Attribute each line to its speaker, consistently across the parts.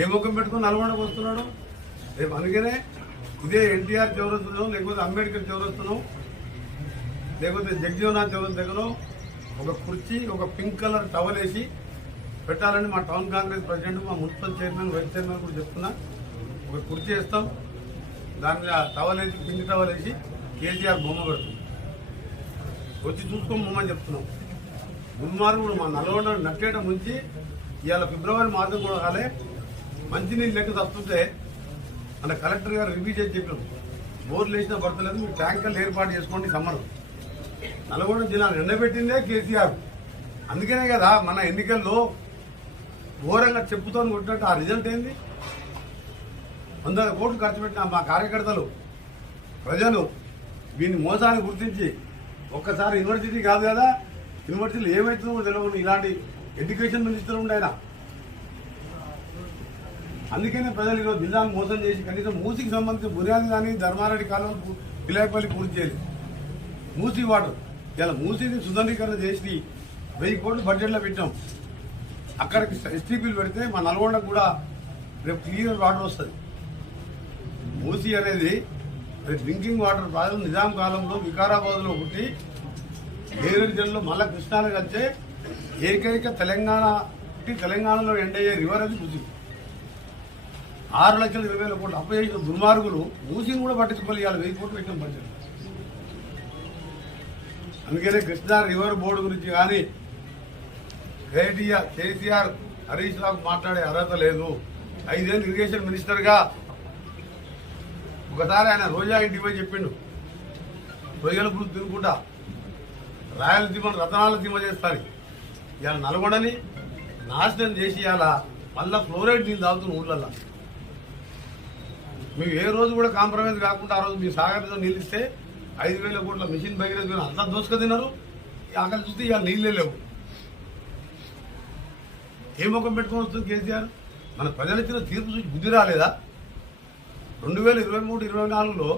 Speaker 1: ఏ ముఖం పెట్టుకుని నల్గొండకు వస్తున్నాడు రేపు అందుకనే ఇదే ఎన్టీఆర్ చౌరస్తున్నాం లేకపోతే అంబేద్కర్ చౌరస్తున్నాం లేకపోతే జగజీవనాథ్ చౌరస్ దగ్గర ఒక కుర్చీ ఒక పింక్ కలర్ టవల్ వేసి పెట్టాలని మా టౌన్ కాంగ్రెస్ ప్రెసిడెంట్ మా మున్సిపల్ చైర్మన్ వైస్ చైర్మన్ కూడా చెప్తున్నా. ఒక కుర్చీ వేస్తాం దాని మీద టవల్ వేసి పింక్ టవల్ వేసి కేసీఆర్ బొమ్మ పెడుతుంది. వచ్చి చూసుకోమని చెప్తున్నాం. దుర్మార్గుడు మా నల్గొండ నట్టేట ముంచి ఇవాళ ఫిబ్రవరి మాసం కూడా కాలే మంచినీళ్ళు లెక్క తప్పుతుంటే మన కలెక్టర్ గారు రివ్యూ చేసి చెప్పారు. బోర్లు వేసినా పడతలేదు మీరు ట్యాంకర్లు ఏర్పాటు చేసుకోండి సమ్మర్. నల్గొండ జిల్లా నిండబెట్టిందే కేసీఆర్. అందుకనే కదా మన ఎన్నికల్లో ఘోరంగా చెప్పుతో కొట్టినట్టు ఆ రిజల్ట్ ఏంది? వందల కోట్లు ఖర్చు పెట్టిన మా కార్యకర్తలు ప్రజలు వీని మోసాన్ని గుర్తించి ఒక్కసారి యూనివర్సిటీ కాదు కదా యూనివర్సిటీలు ఏమవుతుందో తెలియకుండా ఇలాంటి ఎడ్యుకేషన్ మినిస్టర్ ఉండే ఆయన అందుకనే ప్రజలు ఈరోజు జిల్లాను మోసం చేసి కనీసం మూసికి సంబంధించిన బుర్యాది కానీ ధర్మారెడ్డి కాలం పిలాయపల్లి పూర్తి చేయలేదు. మూసి వాటర్ ఇలా మూసిని సుందరీకరణ చేసి వెయ్యి కోట్లు బడ్జెట్లో పెట్టాం. అక్కడికి ఎస్టీపీలు పెడితే మా నల్గొండ కూడా రేపు క్లియర్ వాటర్ వస్తుంది. మూసి అనేది డ్రింకింగ్ వాటర్ ప్రజలు నిజాం కాలంలో వికారాబాద్లో పుట్టి నేరేడు జిల్లాలో మళ్ళా కృష్ణాలో కలిసే ఏకైక తెలంగాణ పుట్టి తెలంగాణలో ఎండయ్యే రివర్ అది మూసి. ఆరు లక్షల ఇరవై వేల కోట్లు అప్పు చేసిన దుర్మార్గులు మూసిని కూడా పట్టించుకోవాలి ఇవాళ వెయ్యి కోట్లు పెట్టిన బడ్జెట్ అందుకనే కృష్ణా రివర్ బోర్డు గురించి కానీ కేటీఆర్ కేసీఆర్ హరీష్ రావు మాట్లాడే అర్హత లేదు. ఐదేళ్ళు ఇరిగేషన్ మినిస్టర్గా ఒకసారి ఆయన రోజా ఇంటికి పోయి చెప్పిండు. రొయ్యల పులుసు తినుకుంటా. రాయలసీమ రతనాలసీమ చేస్తారు. ఇవాళ నల్గొండని నాశనం చేసి ఇవాళ మళ్ళా ఫ్లోరైడ్ నీళ్ళు తాగుతున్న ఊళ్ళల్లో మేము ఏ రోజు కూడా కాంప్రమైజ్ కాకుండా ఆ రోజు మీ సాగర్తో నిలిస్తే ఐదు వేల కోట్ల మిషన్ భగీరథ అంతా దోసుక తిన్నారు ఈ ఆకలి చూస్తే ఇవాళ నీళ్ళే లేవు. ఏ ముఖం పెట్టుకొని వస్తుంది కేసీఆర్? మన ప్రజలు ఇచ్చిన తీర్పు చూసి బుద్ధి రాలేదా? రెండు వేల ఇరవై మూడు ఇరవై నాలుగులో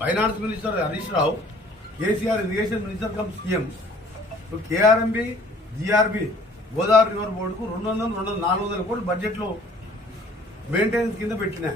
Speaker 1: finance minister Harish Rao KCR irrigation minister cum CM. KRMB GRB Godavari river బోర్డుకు రెండు వందలు రెండు వందల నాలుగు వందల కోట్లు బడ్జెట్లో మెయింటెనెన్స్ కింద పెట్టినా